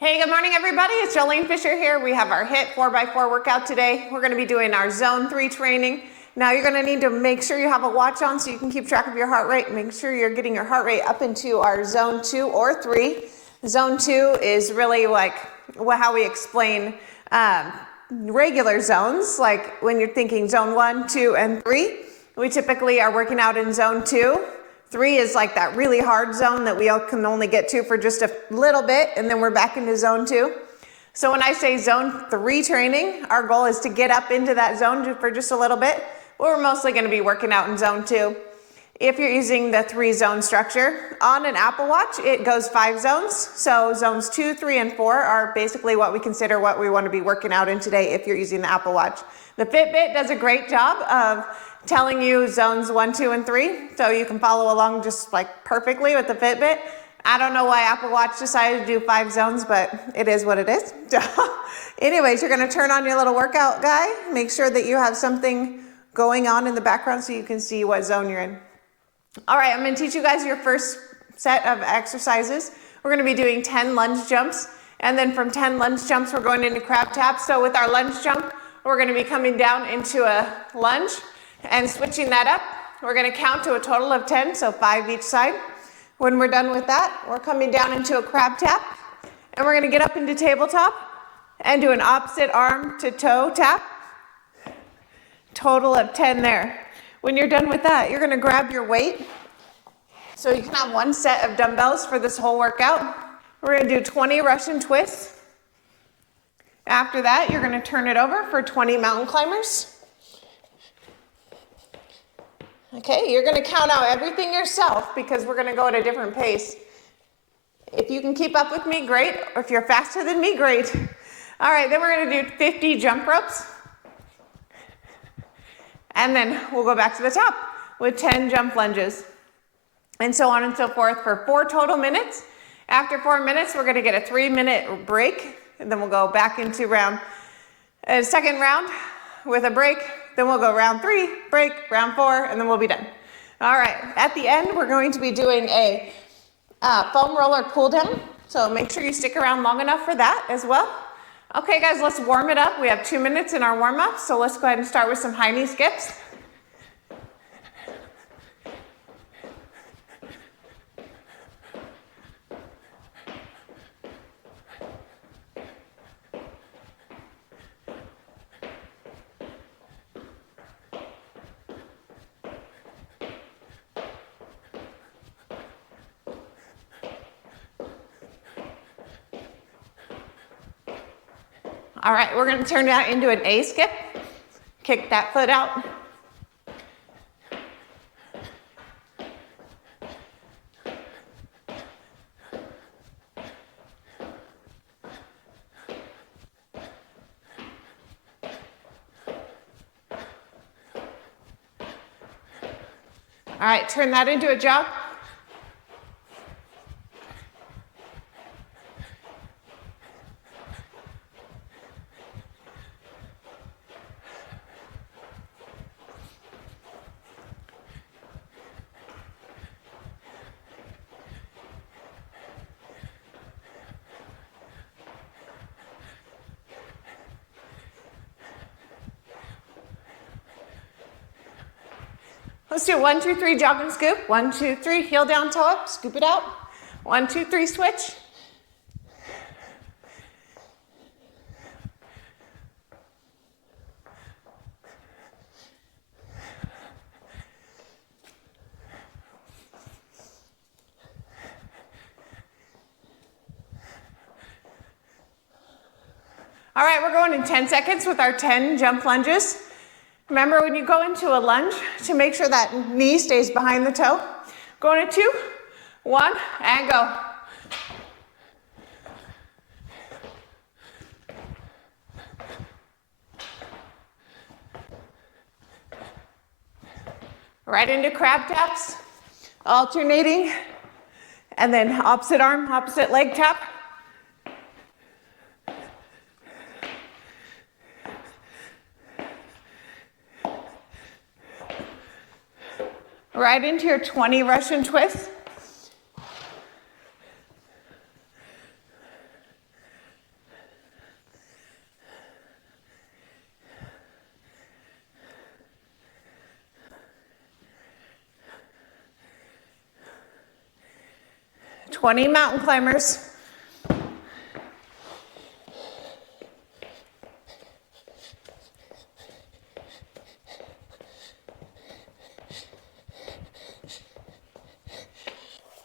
Hey, good morning everybody. It's Jolene Fisher here. We have our HIIT 4x4 workout today. We're going to be doing our zone 3 training. Now you're going to need to make sure you have a watch on so you can keep track of your heart rate. Make sure you're getting your heart rate up into our zone 2 or 3. Zone 2 is really like how we explain regular zones, like when you're thinking zone 1, 2, and 3. We typically are working out in zone 2. 3 is like that really hard zone that we all can only get to for just a little bit, and then we're back into zone 2. So when I say zone 3 training, our goal is to get up into that zone for just a little bit, but we're mostly going to be working out in zone 2. If you're using the 3 zone structure, on an Apple Watch, it goes 5 zones. So zones 2, 3, and 4 are basically what we consider what we want to be working out in today if you're using the Apple Watch. The Fitbit does a great job of telling you zones 1, 2, and 3, so you can follow along just like perfectly with the Fitbit. I don't know why Apple Watch decided to do 5 zones, but it is what it is. Anyways, you're gonna turn on your little workout guy. Make sure that you have something going on in the background so you can see what zone you're in. All right, I'm gonna teach you guys your first set of exercises. We're gonna be doing 10 lunge jumps, and then from 10 lunge jumps, we're going into crab taps. So with our lunge jump, we're gonna be coming down into a lunge, and switching that up. We're going to count to a total of 10, so 5 each side. When we're done with that, we're coming down into a crab tap, and we're going to get up into tabletop and do an opposite arm to toe tap. Total of 10 there. When you're done with that, you're going to grab your weight. So you can have 1 set of dumbbells for this whole workout. We're going to do 20 Russian twists. After that, you're going to turn it over for 20 mountain climbers. Okay, you're going to count out everything yourself because we're going to go at a different pace. If you can keep up with me, great. Or if you're faster than me, great. All right, then we're going to do 50 jump ropes. And then we'll go back to the top with 10 jump lunges. And so on and so forth for 4 total minutes. After 4 minutes, we're going to get a 3-minute break. And then we'll go back into a second round with a break. Then we'll go round 3, break, round 4, and then we'll be done. All right, at the end, we're going to be doing a foam roller cool down. So make sure you stick around long enough for that as well. Okay, guys, let's warm it up. We have 2 minutes in our warm up, so let's go ahead and start with some high knee skips. All right, we're going to turn that into an A skip. Kick that foot out. All right, turn that into a jog. Let's do 1, 2, 3, jog and scoop. 1, 2, 3, heel down, toe up, scoop it out. 1, 2, 3, switch. All right, we're going in 10 seconds with our 10 jump lunges. Remember when you go into a lunge to make sure that knee stays behind the toe. Going in 2, 1, and go. Right into crab taps, alternating, and then opposite arm, opposite leg tap. Right into your 20 Russian twists. 20 mountain climbers.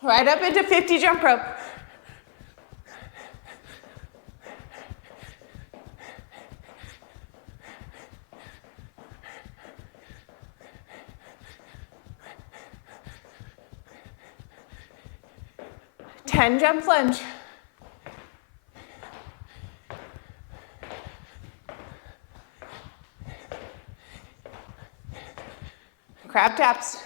Right up into 50 jump rope. Ten jump lunge. Crab taps.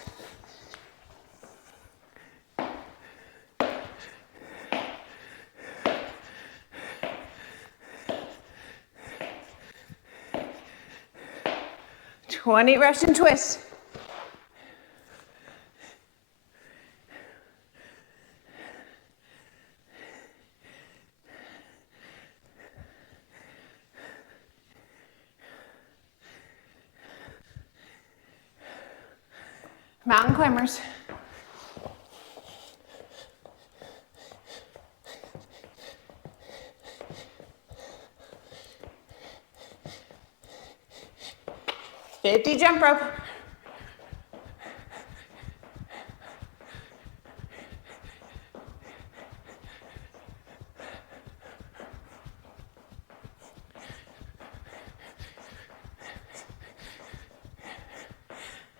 Twenty Russian twists. Mountain climbers. Fifty jump rope.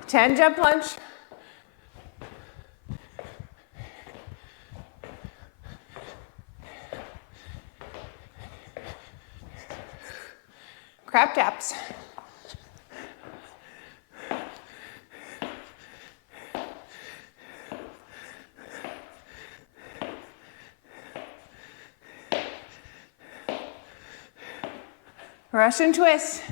Ten jump lunge. Crab taps. Russian twist.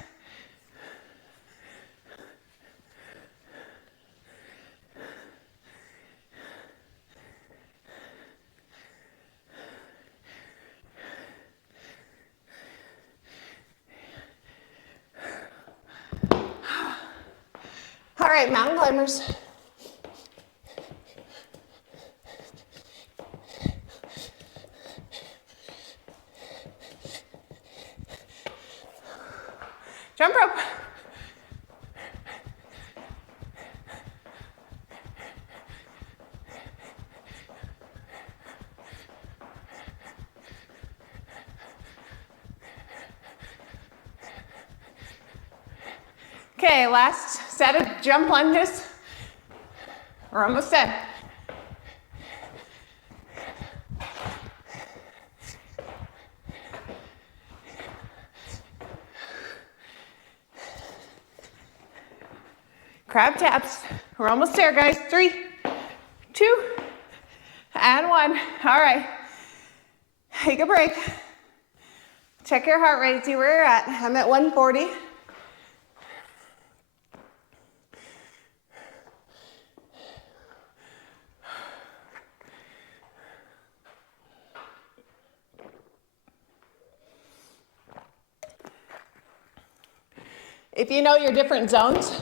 All right, mountain climbers. Jump rope. Okay, last set of jump lunges. We're almost done. Crab taps. We're almost there, guys. 3, 2, and 1. All right. Take a break. Check your heart rate, see where you're at. I'm at 140. If you know your different zones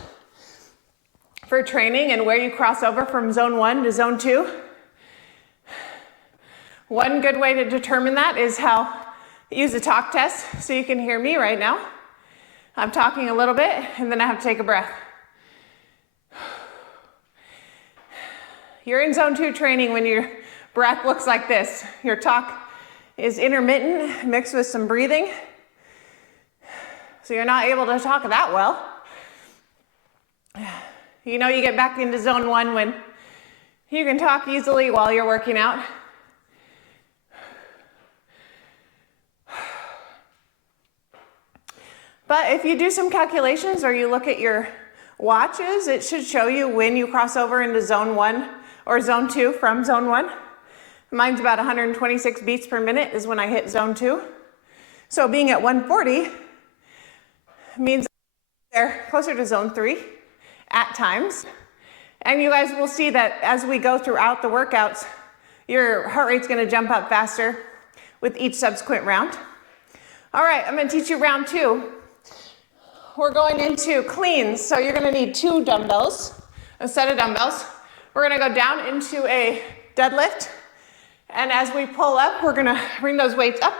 for training and where you cross over from zone 1 to zone 2, one good way to determine that is use a talk test so you can hear me right now. I'm talking a little bit and then I have to take a breath. You're in zone 2 training when your breath looks like this. Your talk is intermittent, mixed with some breathing. So you're not able to talk that well. You know you get back into zone 1 when you can talk easily while you're working out. But if you do some calculations or you look at your watches, it should show you when you cross over into zone 1 or zone 2 from zone 1. Mine's about 126 beats per minute is when I hit zone 2. So being at 140 means they're closer to zone 3 at times. And you guys will see that as we go throughout the workouts, your heart rate's gonna jump up faster with each subsequent round. All right, I'm gonna teach you round 2. We're going into cleans, so you're gonna need 2 dumbbells, a set of dumbbells. We're gonna go down into a deadlift And as we pull up, we're gonna bring those weights up.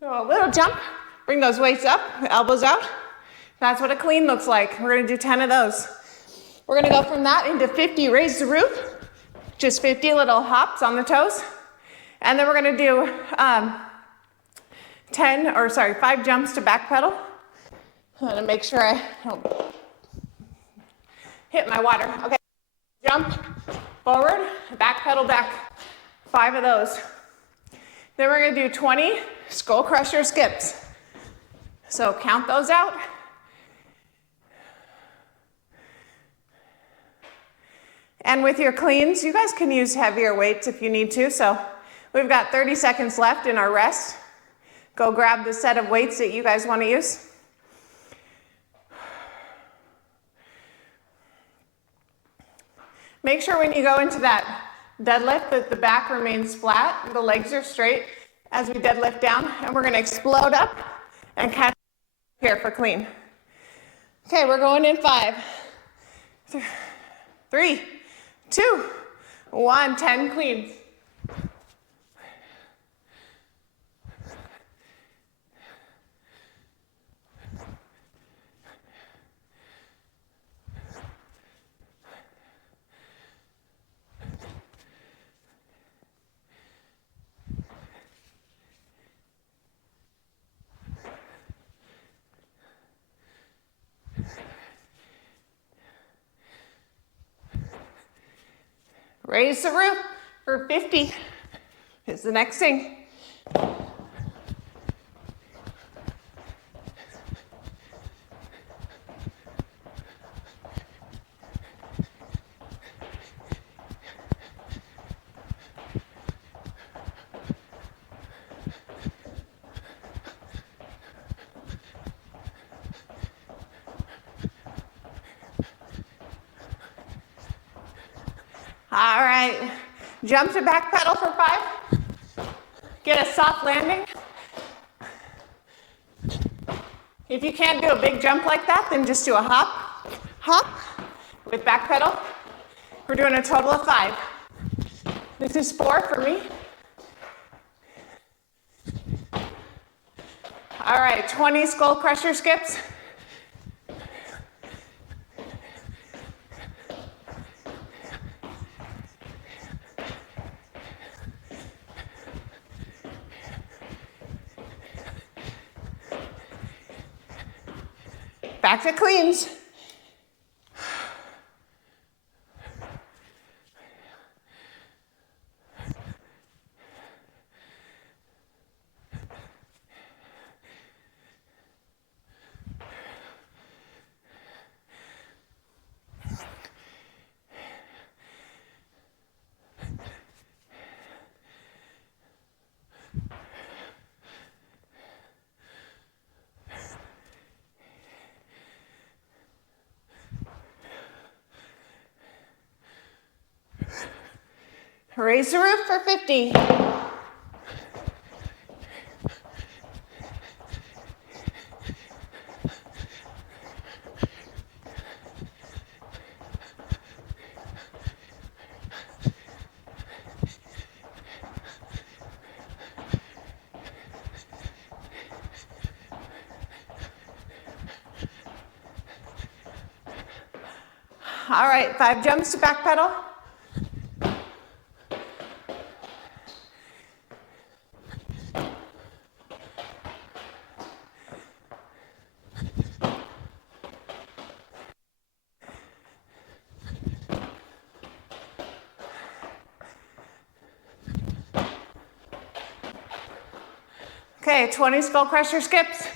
So a little jump, bring those weights up, elbows out. That's what a clean looks like. We're gonna do 10 of those. We're gonna go from that into 50 raise the roof, just 50 little hops on the toes. And then we're gonna do 5 jumps to back pedal. I'm gonna make sure I don't hit my water. Okay, jump, forward, back pedal back. 5 of those. Then we're gonna do 20 skull crusher skips. So count those out. And with your cleans, you guys can use heavier weights if you need to. So we've got 30 seconds left in our rest. Go grab the set of weights that you guys want to use. Make sure when you go into that deadlift that the back remains flat, the legs are straight as we deadlift down, and we're gonna explode up and catch here for clean. Okay, we're going in 5, 3, 2, 1, 10 cleans. Raise the roof for 50 is the next thing. All right, jump to back pedal for 5. Get a soft landing. If you can't do a big jump like that, then just do a hop, hop with back pedal. We're doing a total of 5. This is 4 for me. All right, 20 skull crusher skips. Back to cleans. Raise the roof for 50. All right, 5 jumps to back pedal. Okay, 20 skull crusher skips.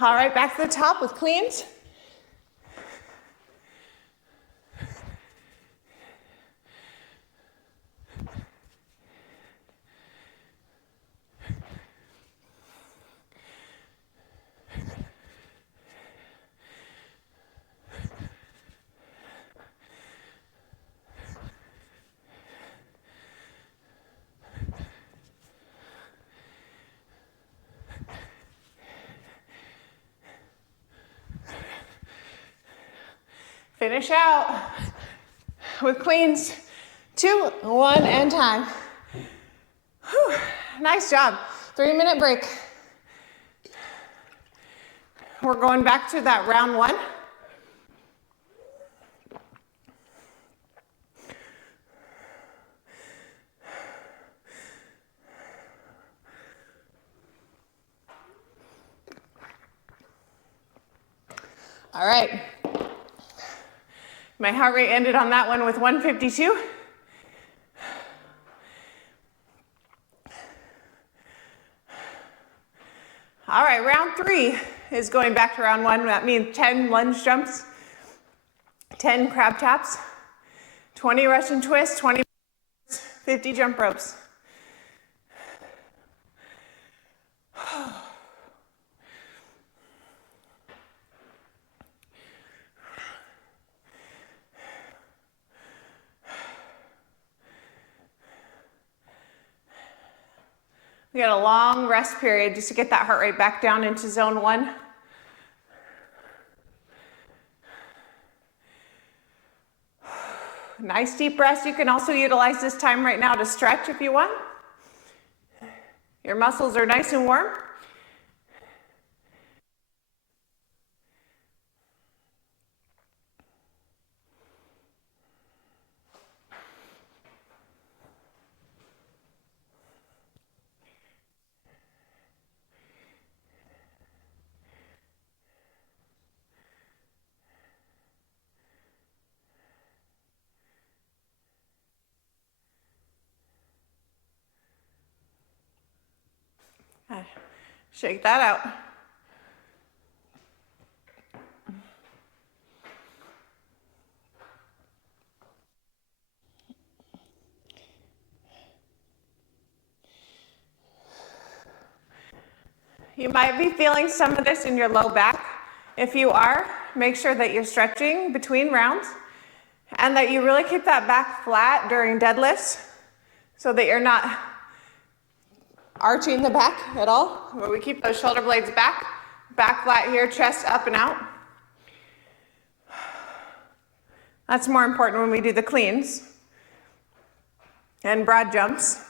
All right, back to the top with cleans. Finish out with cleans. 2, 1, and time. Whew. Nice job. 3-minute break. We're going back to that round 1. All right. My heart rate ended on that one with 152. All right, round 3 is going back to round 1. That means 10 lunge jumps, 10 crab taps, 20 Russian twists, 20, 50 jump ropes. We got a long rest period just to get that heart rate back down into zone 1. Nice deep rest. You can also utilize this time right now to stretch if you want. Your muscles are nice and warm. Shake that out. You might be feeling some of this in your low back. If you are, make sure that you're stretching between rounds and that you really keep that back flat during deadlifts so that you're not arching the back at all, where we keep those shoulder blades back flat here, chest up and out. That's more important when we do the cleans and broad jumps.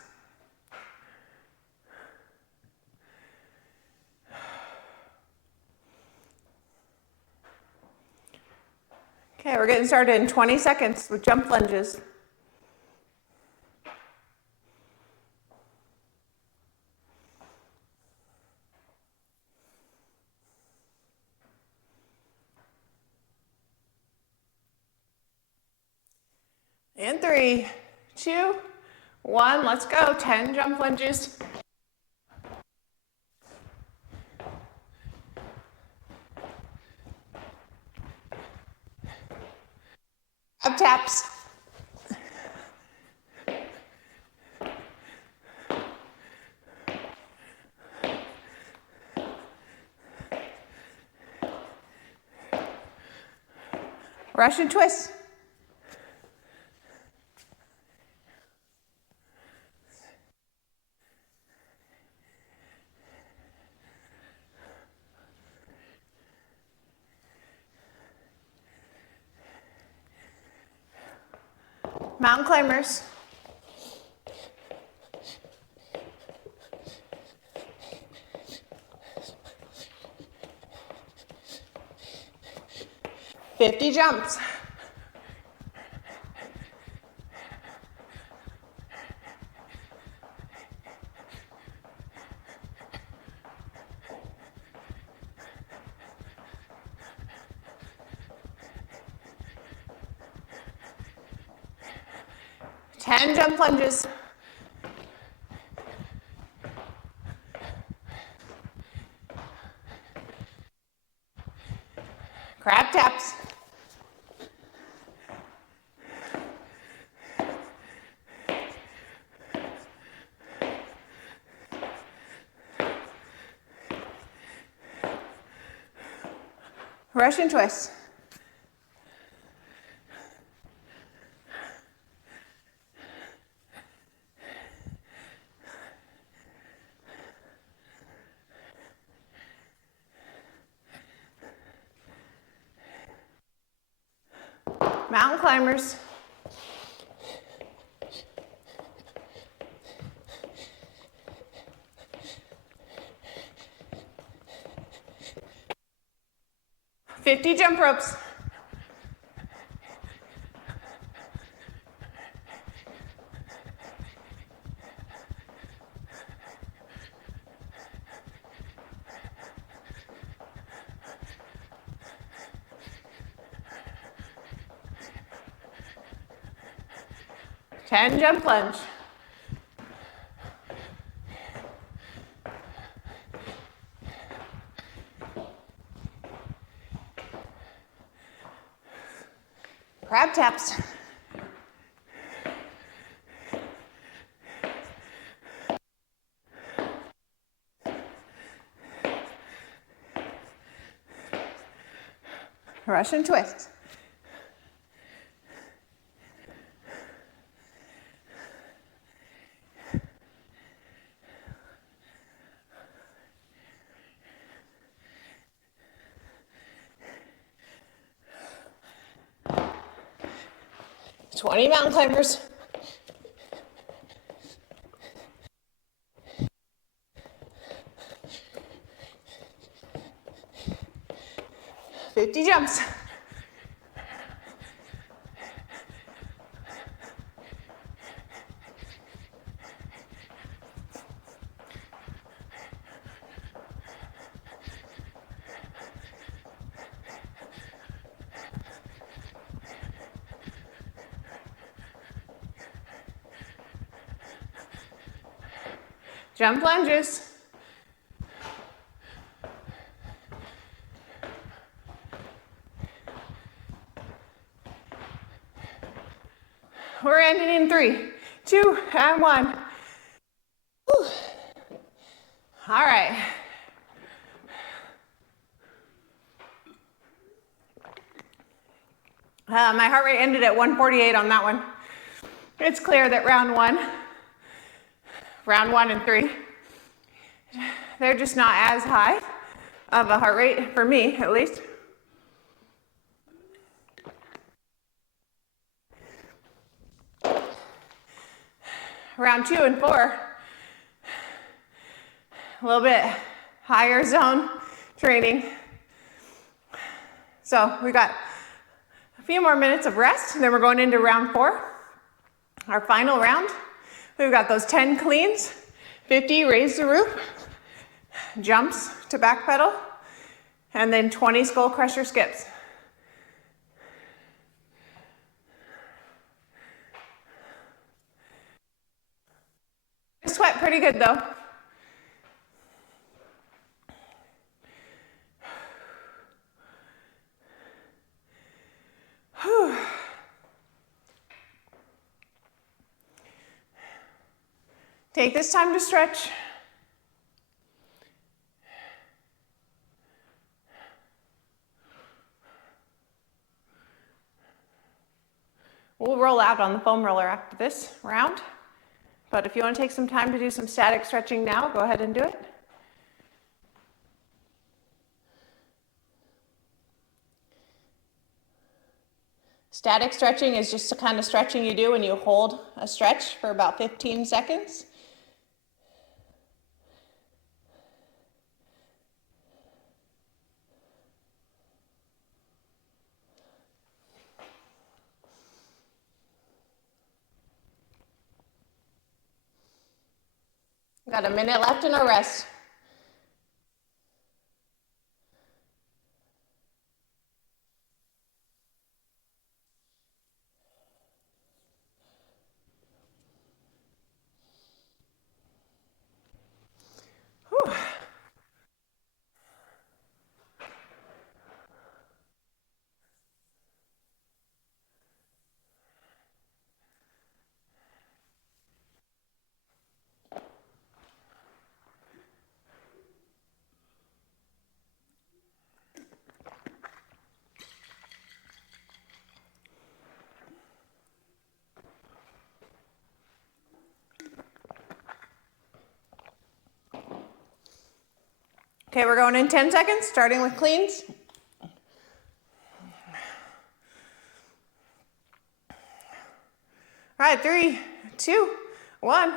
Okay, we're getting started in 20 seconds with jump lunges. In 3, 2, 1, let's go. 10 jump lunges. Up taps. Russian twist. Mountain climbers. Fifty jumps. Ten jump lunges. Crab taps. Russian twist. Mountain climbers. $50 jump ropes. Ten jump lunge. Crab taps. Russian twist. $20 mountain climbers. $50 jumps. Jump lunges. We're ending in 3, 2, and 1. Whew. All right. My heart rate ended at 148 on that one. It's clear that round one and 3, they're just not as high of a heart rate, for me at least. Round 2 and 4, a little bit higher zone training. So we got a few more minutes of rest, and then we're going into round 4, our final round. We've got those 10 cleans, 50 raise the roof, jumps to back pedal, and then 20 skull crusher skips. I sweat pretty good though. Whew. Take this time to stretch. We'll roll out on the foam roller after this round, but if you want to take some time to do some static stretching now, go ahead and do it. Static stretching is just the kind of stretching you do when you hold a stretch for about 15 seconds. Got a minute left in our rest. Whew. Okay, we're going in 10 seconds, starting with cleans. All right, 3, 2, 1.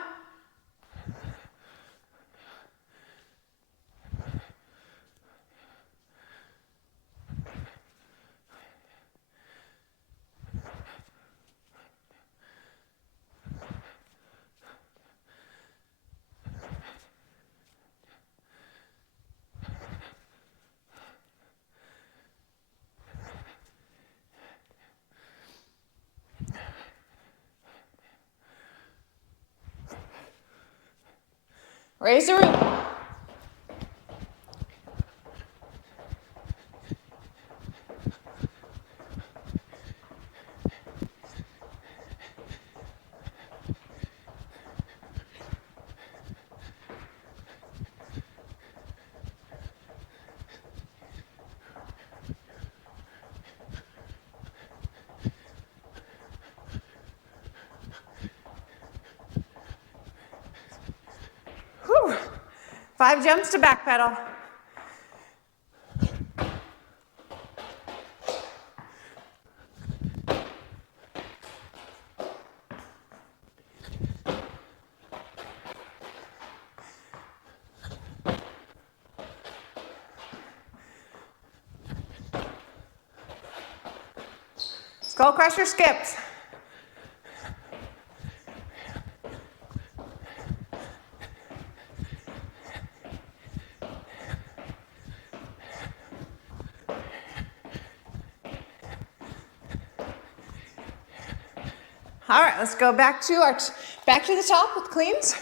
Raise the root. Whew. 5 jumps to back pedal. Skull crusher skips. All right, let's go back to the top with cleans.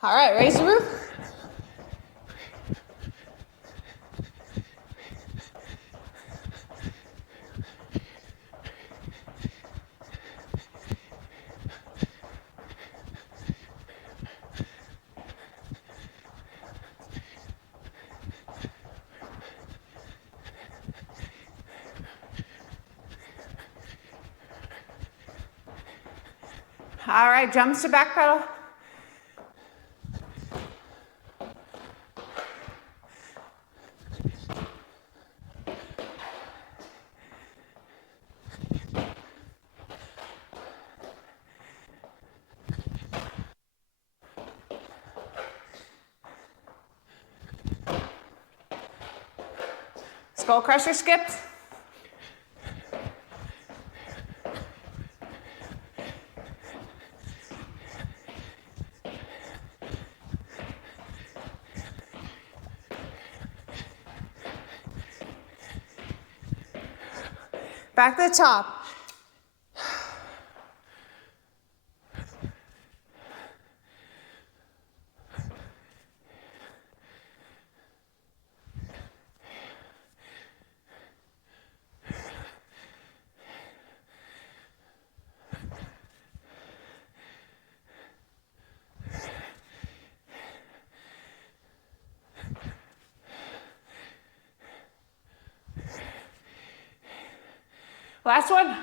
All right, raise the roof. All right, jumps to back pedal. Skull crusher skips. Back to the top. Last one.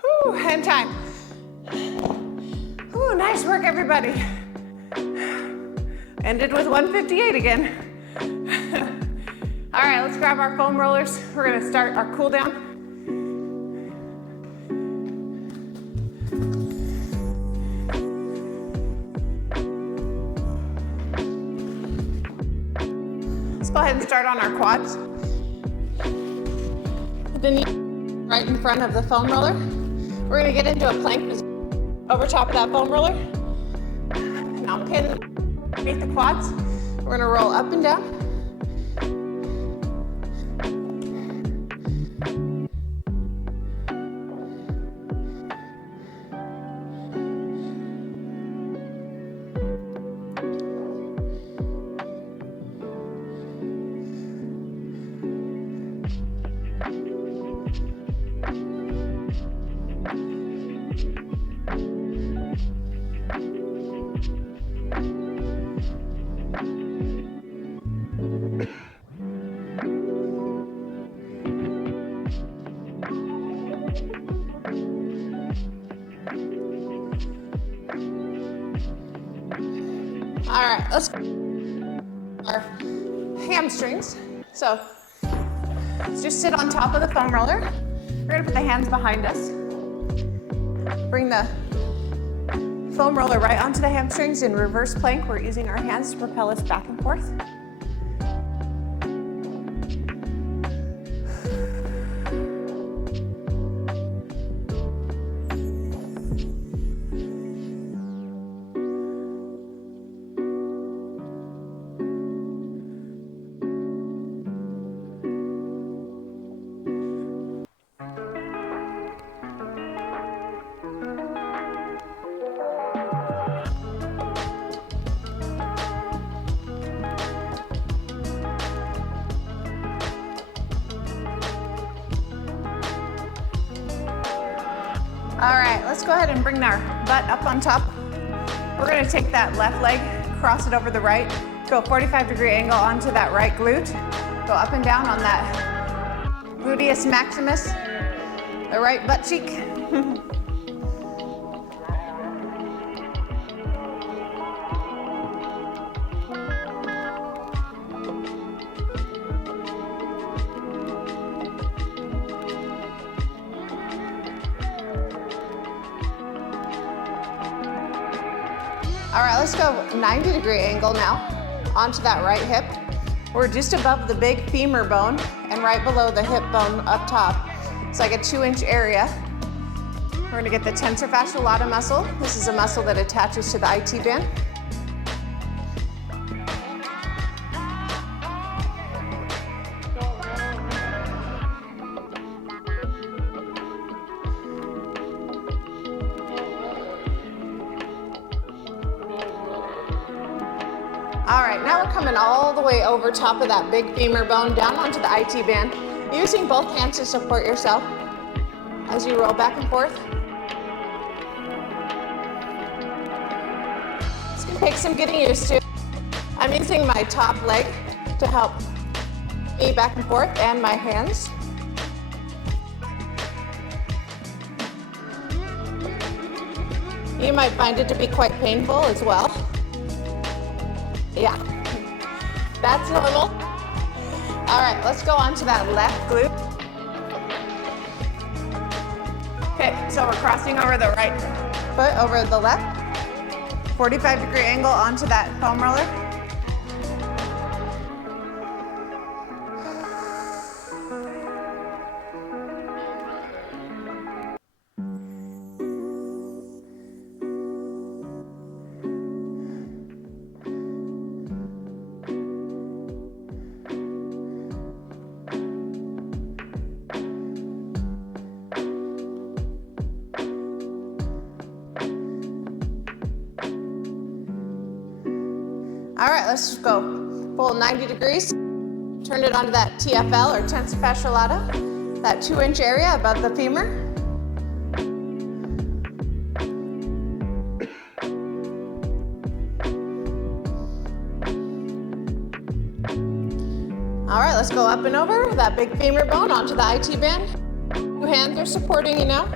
Whew, hand time. Whew, nice work, everybody. Ended with 158 again. All right, let's grab our foam rollers. We're gonna start our cool down. Let's go ahead and start on our quads. The knee right in front of the foam roller. We're gonna get into a plank position over top of that foam roller. Now pin underneath the quads. We're gonna roll up and down. All right, let's our hamstrings. So let's just sit on top of the foam roller. We're gonna put the hands behind us. Bring the foam roller right onto the hamstrings in reverse plank. We're using our hands to propel us back and forth. All right, let's go ahead and bring our butt up on top. We're gonna take that left leg, cross it over the right, go 45-degree angle onto that right glute, go up and down on that gluteus maximus, the right butt cheek. All right, let's go 90-degree angle now onto that right hip. We're just above the big femur bone and right below the hip bone up top. It's like a 2-inch area. We're gonna get the tensor fasciae lata muscle. This is a muscle that attaches to the IT band. All right, now we're coming all the way over top of that big femur bone down onto the IT band, using both hands to support yourself as you roll back and forth. It's gonna take some getting used to. I'm using my top leg to help me back and forth and my hands. You might find it to be quite painful as well. Yeah, that's normal. All right, let's go on to that left glute. Okay, so we're crossing over the right foot over the left. 45-degree angle onto that foam roller. All right, let's just go full 90 degrees. Turn it onto that TFL or tensor fasciae lata, that 2-inch area above the femur. All right, let's go up and over that big femur bone onto the IT band. 2 hands are supporting you now.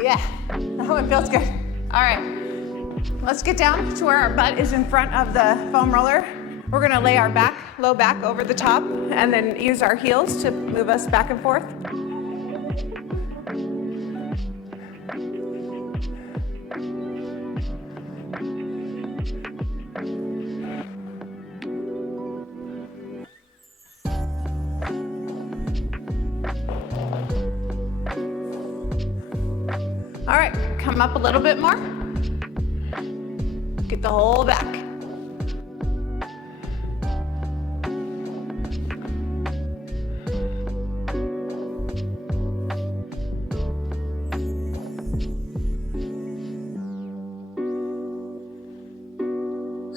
Yeah, that one feels good. All right, let's get down to where our butt is in front of the foam roller. We're gonna lay our low back over the top and then use our heels to move us back and forth. All right, come up a little bit more. Get the whole back.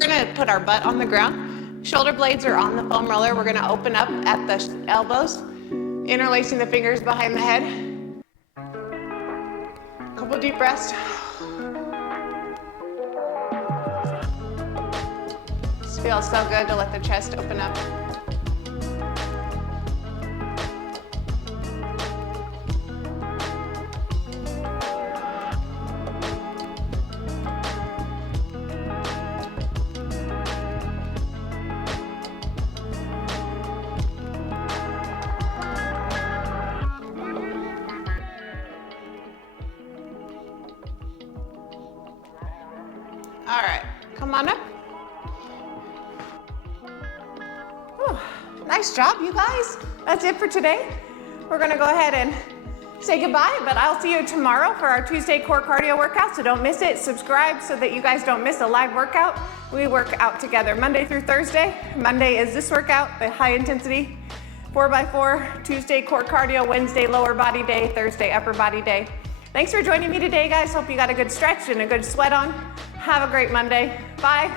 We're gonna put our butt on the ground. Shoulder blades are on the foam roller. We're gonna open up at the elbows, interlacing the fingers behind the head. Couple deep breaths. This feels so good to let the chest open up. All right, come on up. Whew, nice job, you guys. That's it for today. We're gonna go ahead and say goodbye, but I'll see you tomorrow for our Tuesday core cardio workout, so don't miss it. Subscribe so that you guys don't miss a live workout. We work out together Monday through Thursday. Monday is this workout, the high intensity 4x4, Tuesday core cardio, Wednesday lower body day, Thursday upper body day. Thanks for joining me today, guys. Hope you got a good stretch and a good sweat on. Have a great Monday. Bye.